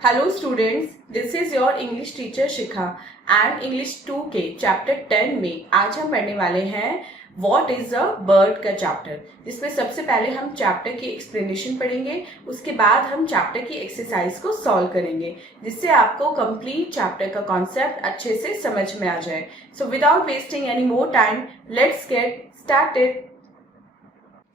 Hello students, this is your English teacher Shikha and English 2 के chapter 10 में आज हम पढ़ने वाले हैं What is a bird का चैप्टर, जिसमें सबसे पहले हम चैप्टर की एक्सप्लेनेशन पढ़ेंगे। उसके बाद हम चैप्टर की एक्सरसाइज को सॉल्व करेंगे, जिससे आपको कंप्लीट चैप्टर का कॉन्सेप्ट अच्छे से समझ में आ जाए। So without wasting any more time, let's get started.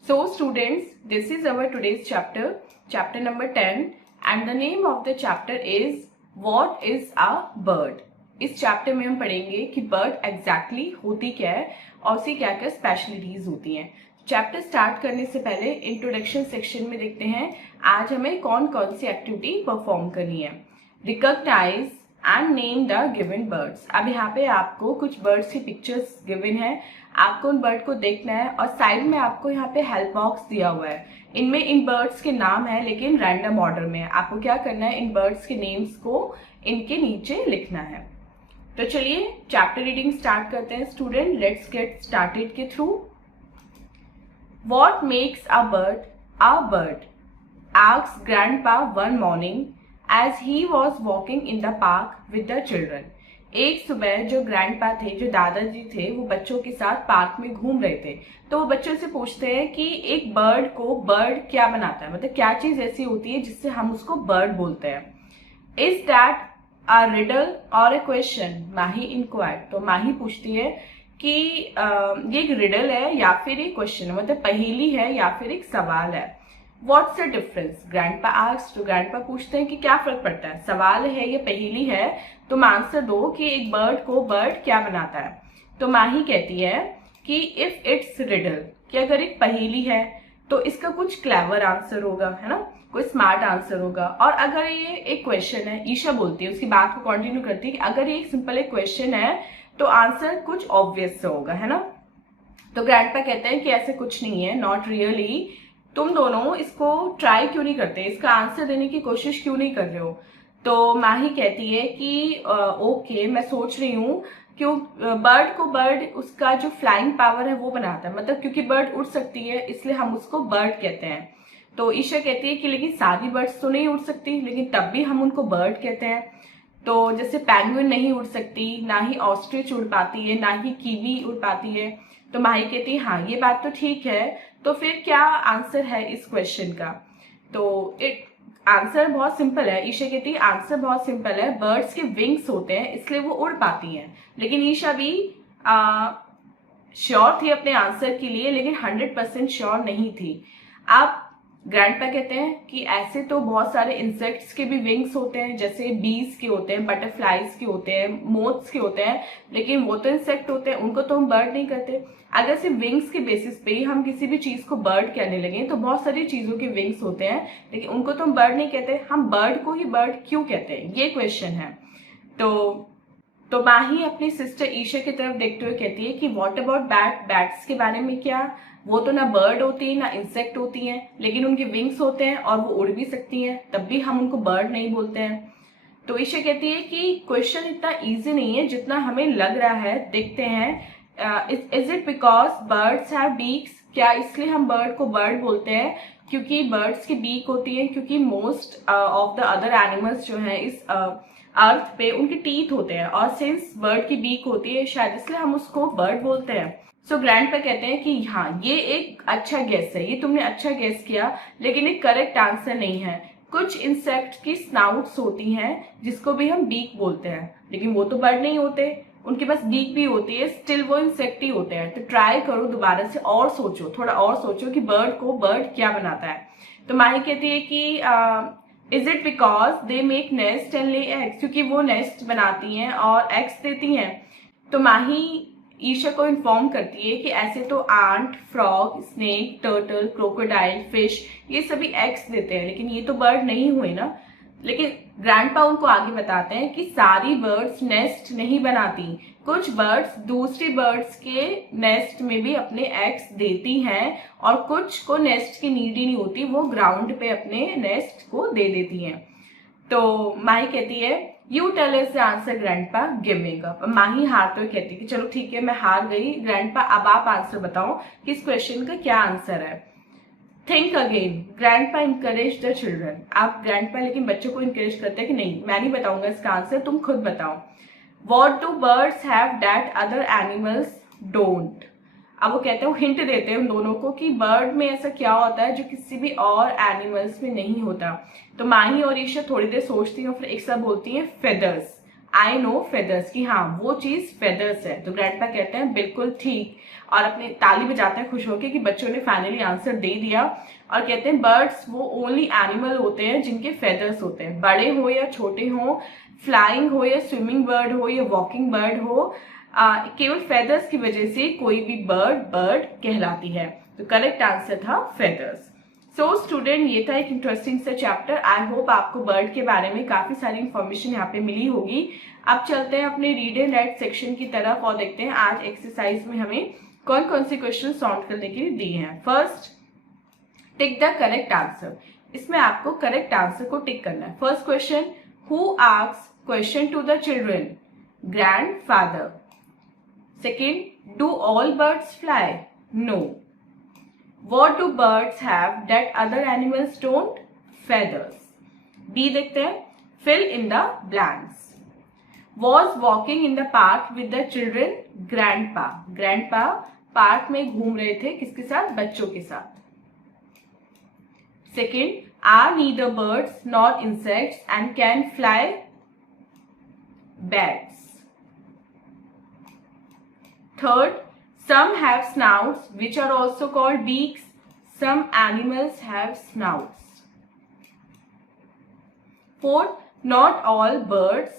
So students, this is our today's chapter number 10 and the name of the chapter is What is a bird। इस chapter में हम पढ़ेंगे कि बर्ड एग्जैक्टली होती क्या है और उसकी क्या क्या स्पेशलिटीज होती हैं। चैप्टर स्टार्ट करने से पहले इंट्रोडक्शन सेक्शन में देखते हैं आज हमें कौन कौन सी एक्टिविटी परफॉर्म करनी है। Recognise and name the given birds. अब यहाँ पे आपको कुछ बर्ड्स की पिक्चर्स गिवन है, आपको उन बर्ड को देखना है और साइड में आपको यहाँ पे हेल्प बॉक्स दिया हुआ है। इनमें इन बर्ड्स के नाम है लेकिन रैंडम ऑर्डर में। आपको क्या करना है, इन बर्ड्स के नेम्स को इनके नीचे लिखना है। तो चलिए चैप्टर रीडिंग स्टार्ट करते हैं स्टूडेंट। लेट्स गेट स्टार्टेड के through. What makes a bird a bird? Asked grandpa one morning as he was walking in the park with the children. एक सुबह जो ग्रैंडपा थे, जो दादाजी थे, वो बच्चों के साथ पार्क में घूम रहे थे। तो वो बच्चों से पूछते हैं कि एक बर्ड को बर्ड क्या बनाता है, मतलब क्या चीज ऐसी होती है जिससे हम उसको बर्ड बोलते हैं। इज दैट अ रिडल और अ क्वेश्चन? Mahi inquired. तो माही पूछती है कि ये एक रिडल है या फिर एक क्वेश्चन है, मतलब पहेली है या फिर एक सवाल है। What's the difference? Grandpa asked. तो ग्रैंडपा पूछते हैं कि क्या फर्क पड़ता है, सवाल है या पहेली है, तुम आंसर दो कि एक बर्ड को बर्ड क्या बनाता है। तो माही कहती है कि इफ इट्स रिडल, कि अगर एक पहेली है तो इसका कुछ क्लेवर आंसर होगा, है ना, कोई स्मार्ट आंसर होगा। और अगर ये एक क्वेश्चन है, ईशा बोलती है, उसकी बात को कंटिन्यू करती है कि अगर ये एक सिंपल एक क्वेश्चन है तो आंसर कुछ ऑब्वियस से होगा, है ना। तो ग्रैंडपा कहते हैं कि ऐसे कुछ नहीं है, नॉट रियली। तुम दोनों इसको ट्राई क्यों नहीं करते, इसका आंसर देने की कोशिश क्यों नहीं कर रहे हो। तो माही कहती है कि ओके, मैं सोच रही हूँ क्यों बर्ड को बर्ड उसका जो फ्लाइंग पावर है वो बनाता है, मतलब क्योंकि बर्ड उड़ सकती है इसलिए हम उसको बर्ड कहते हैं। तो ईशा कहती है कि लेकिन सारी बर्ड्स तो नहीं उड़ सकती, लेकिन तब भी हम उनको बर्ड कहते हैं। तो जैसे पेंगुइन नहीं उड़ सकती, ना ही ऑस्ट्रिच उड़ पाती है, ना ही कीवी उड़ पाती है। तो माही कहती है हाँ ये बात तो ठीक है, तो फिर क्या आंसर है इस क्वेश्चन का। तो आंसर बहुत सिंपल है। ईशा कहती है आंसर बहुत सिंपल है, बर्ड्स के विंग्स होते हैं इसलिए वो उड़ पाती हैं। लेकिन ईशा भी श्योर थी अपने आंसर के लिए, लेकिन 100% श्योर नहीं थी। अब ग्रैंडपा कहते हैं कि ऐसे तो बहुत सारे इंसेक्ट्स के भी विंग्स होते हैं, जैसे बीज के होते हैं, बटरफ्लाइज के होते हैं, मोथ्स के होते हैं, लेकिन वो तो इंसेक्ट होते हैं, उनको तो हम बर्ड नहीं कहते। अगर सिर्फ विंग्स के बेसिस पे ही हम किसी भी चीज को बर्ड कहने लगे तो बहुत सारी चीजों के विंग्स होते हैं, लेकिन उनको तो हम बर्ड नहीं कहते। हम बर्ड को ही बर्ड क्यों कहते हैं, ये क्वेश्चन है। तो माही अपनी सिस्टर ईशा की तरफ देखते हुए कहती है कि व्हाट अबाउट बैट्स के बारे में क्या? वो तो ना बर्ड होती है ना इंसेक्ट होती हैं, लेकिन उनके विंग्स होते हैं और वो उड़ भी सकती हैं, तब भी हम उनको बर्ड नहीं बोलते हैं। तो ईशा कहती है कि क्वेश्चन इतना इजी नहीं है जितना हमें लग रहा है, देखते हैं। Is it because birds have beaks? क्या इसलिए हम बर्ड को बर्ड बोलते हैं क्योंकि बर्ड्स की बीक होती है? क्योंकि most of the other animals जो है इस अर्थ पे उनके टीथ होते हैं, और सिंस बर्ड की बीक होती है शायद इसलिए हम उसको बर्ड बोलते हैं। सो ग्रैंडपा कहते हैं कि हाँ ये एक अच्छा गेस है, ये तुमने अच्छा गेस किया, लेकिन एक करेक्ट आंसर नहीं है। कुछ इंसेक्ट की स्नाउट्स होती हैं जिसको भी हम बीक बोलते हैं, लेकिन वो तो बर्ड नहीं होते, उनके पास बीक भी होती है, स्टिल वो इंसेक्ट ही होते हैं। तो ट्राई करो दोबारा से और सोचो, थोड़ा और सोचो कि बर्ड को बर्ड क्या बनाता है। तो माही कहती है कि is it because they make nest and lay eggs? क्योंकि वो नेस्ट बनाती हैं और एग्स देती हैं। तो माही ईशा को इन्फॉर्म करती है कि ऐसे तो ant, frog, snake, turtle, crocodile, fish ये सभी एग्स देते हैं, लेकिन ये तो बर्ड नहीं हुए ना। लेकिन ग्रैंडपा उनको आगे बताते हैं कि सारी बर्ड्स नेस्ट नहीं बनाती, कुछ बर्ड्स दूसरी बर्ड्स के नेस्ट में भी अपने एग्स देती हैं, और कुछ को नेस्ट की नीड ही नहीं होती, वो ग्राउंड पे अपने नेस्ट को दे देती हैं। तो माही कहती है you tell us the answer grandpa, giving up. Mahi हारते हुए कहती है कि चलो ठीक है मैं हार गई, ग्रैंडपा अब आप आंसर बताओ कि इस क्वेश्चन का क्या आंसर है। Think again, grandpa encourage the children. आप ग्रैंडपा लेकिन बच्चों को इंकरेज करते हैं कि नहीं, मैं नहीं बताऊंगा इसका आंसर, तुम खुद बताओ। What do birds have that other animals don't. अब वो कहते हैं, हिंट देते हैं उन दोनों को कि बर्ड में ऐसा क्या होता है जो किसी भी और एनिमल्स में नहीं होता। तो माही और ईशा थोड़ी देर सोचती हैं और फिर एक साथ बोलती हैं फेदर्स। आई नो फेदर्स, कि हाँ वो चीज फेदर्स है। तो ग्रैंडपा कहते हैं बिल्कुल ठीक, और अपनी ताली बजाते हैं खुश होकर कि बच्चों ने फाइनली आंसर दे दिया। और कहते हैं बर्ड्स वो ओनली एनिमल होते हैं जिनके फेदर्स होते हैं, बड़े हो या छोटे हो, फ्लाइंग हो या स्विमिंग बर्ड हो या वॉकिंग बर्ड हो, केवल फेदर्स की वजह से कोई भी बर्ड कहलाती है। तो करेक्ट आंसर था फेदर्स। सो स्टूडेंट, ये था एक इंटरेस्टिंग सा चैप्टर। आई होप आपको बर्ड के बारे में काफी सारी इंफॉर्मेशन यहाँ पे मिली होगी। अब चलते हैं अपने रीड एंड राइट सेक्शन की तरफ और देखते हैं आज एक्सरसाइज में हमें कौन कौन से क्वेश्चन सॉल्व करने के लिए दिए हैं। First, tick the correct answer. इसमें आपको करेक्ट आंसर को टिक करना है। First question, who asks question to the children? Grandfather. Second, do all birds fly? No. What do birds have that other animals don't? Feathers. B देखते हैं, fill in the blanks. Was walking in the park with the children? Grandpa. Grandpa park में घूम रहे थे किसके साथ? बच्चों के साथ। Second, are neither birds nor insects and can fly? Bats. Third, some have snouts which are also called beaks. Some animals have snouts. Fourth, not all birds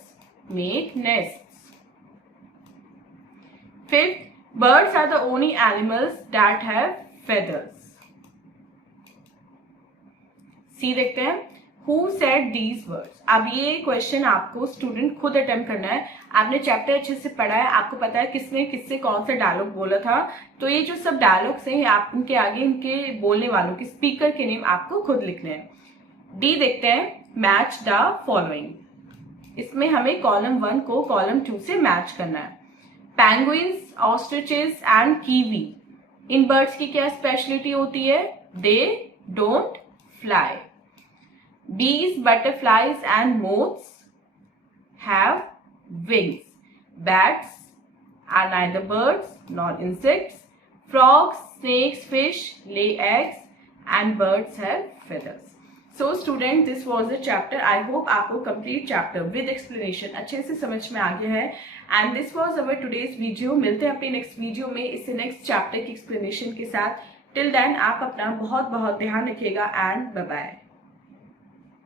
make nests. Fifth, birds are the only animals that have feathers. C देखते हैं, Who said these words? अब ये question आपको student खुद attempt करना है। आपने chapter अच्छे से पढ़ा है, आपको पता है किसने किससे कौन सा डायलॉग बोला था। तो ये जो सब डायलॉग्स हैं आप उनके आगे इनके बोलने वालों के स्पीकर के नेम आपको खुद लिखने हैं। डी देखते हैं, मैच द फॉलोइंग। इसमें हमें कॉलम 1 को कॉलम 2 से मैच करना है। Penguins, ostriches and kiwi, in birds की क्या स्पेशलिटी होती है? They don't fly. Bees, butterflies and moths have wings. Bats are neither birds nor insects. Frogs, snakes, fish lay eggs and birds have feathers. So student, this was the chapter. I hope आपको complete chapter with explanation अच्छे से समझ में आ गया है। And this was our today's video. मिलते हैं अपने next video में इससे next chapter की explanation के साथ। Till then आप अपना बहुत बहुत ध्यान रखिएगा and bye bye.